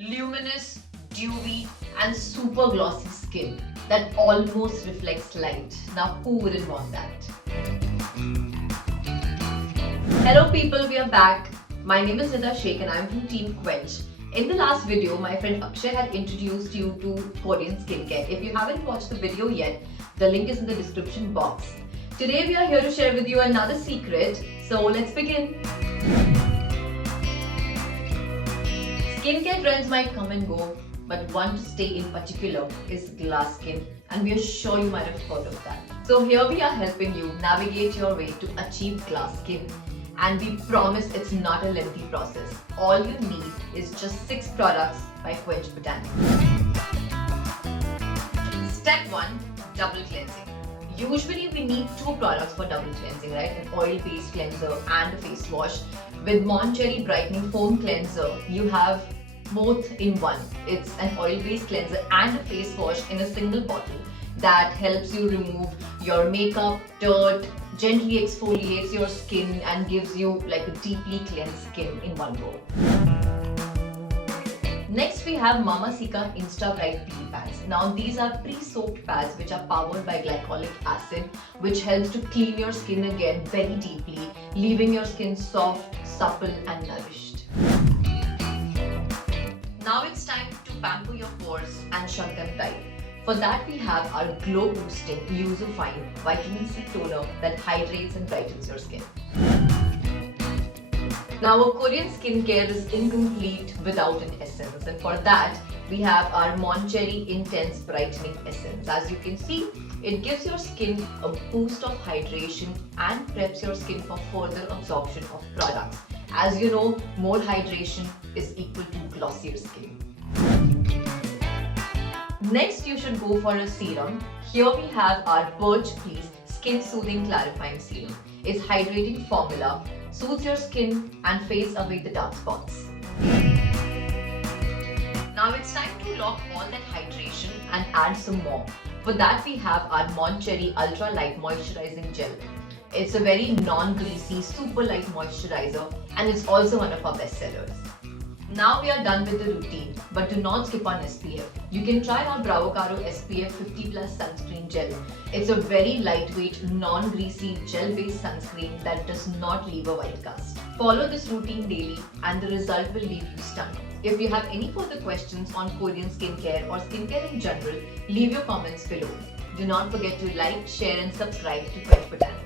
luminous, dewy and super glossy skin that almost reflects light. Now who wouldn't want that? Hello people, we are back. My name is Nida and I am from Team Quench. In the last video, my friend Akshay had introduced you to Korean skincare. If you haven't watched the video yet, the link is in the description box. Today we are here to share with you another secret, so let's begin. Skincare trends might come and go, but one to stay in particular is glass skin, and we are sure you might have heard of that. So here we are helping you navigate your way to achieve glass skin, and we promise it's not a lengthy process. All you need is just 6 products by Quench Botanics. Step 1. Double cleansing. Usually we need 2 products for double cleansing, right? An oil-based cleanser and a face wash. With Mon Cherry Brightening Foam Cleanser, you have both in one. It's an oil-based cleanser and a face wash in a single bottle that helps you remove your makeup, dirt, gently exfoliates your skin and gives you like a deeply cleansed skin in one go. Next we have Mamacita Insta Bright Peel Pads. Now these are pre-soaked pads which are powered by glycolic acid, which helps to clean your skin again very deeply, leaving your skin soft, supple and nourished. Now it's time to pamper your pores and shut them tight. For that we have our glow boosting Fine Vitamin C toner that hydrates and brightens your skin. Now our Korean skincare is incomplete without an essence, and for that we have our Mon Cherry Intense Brightening Essence. As you can see, it gives your skin a boost of hydration and preps your skin for further absorption of products. As you know, more hydration is equal to glossier skin. Next you should go for a serum. Here we have our Birch Please Skin Soothing Clarifying Serum. It's hydrating formula, soothes your skin and fades away the dark spots. Now it's time to lock all that hydration and add some more. For that we have our Mon Cherry Ultra Light Moisturizing Gel. It's a very non-greasy, super light moisturizer and it's also one of our best sellers. Now we are done with the routine, but do not skip on SPF. You can try our Bravocaro SPF 50+ Sunscreen Gel. It's a very lightweight, non-greasy, gel-based sunscreen that does not leave a white cast. Follow this routine daily and the result will leave you stunned. If you have any further questions on Korean skincare or skincare in general, leave your comments below. Do not forget to like, share and subscribe to Quench Botanics.